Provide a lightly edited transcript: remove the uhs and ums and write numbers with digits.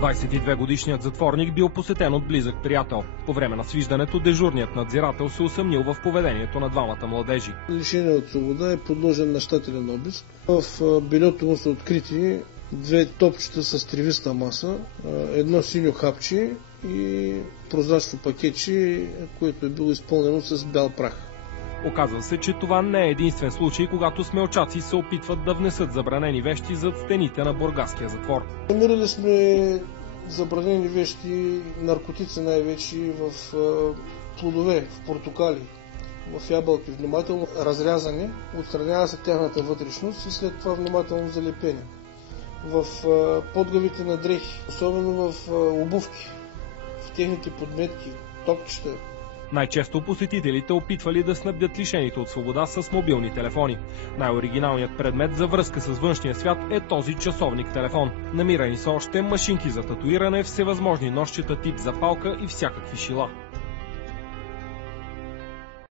22-годишният затворник бил посетен от близък приятел. По време на свиждането дежурният надзирател се усъмнил в поведението на двамата младежи. Лишение от свобода е подложен на щателен обиск. В бельото му са открити 2 топчета с тревиста маса, едно синьо хапче и прозрачно пакетче, което е било изпълнено с бял прах. Оказва се, че това не е единствен случай, когато смелчаци се опитват да внесат забранени вещи зад стените на бургаския затвор. Намирали сме забранени вещи, наркотици най-вече в плодове, в портокали, в ябълки, внимателно разрязани, отстранява се тяхната вътрешност и след това внимателно залепени. В подгъвите на дрехи, особено в обувки, в техните подметки, топчета. Най-често посетителите опитвали да снабдят лишените от свобода с мобилни телефони. Най-оригиналният предмет за връзка с външния свят е този часовник-телефон. Намирани са още машинки за татуиране, всевъзможни ножчета тип запалка и всякакви шила.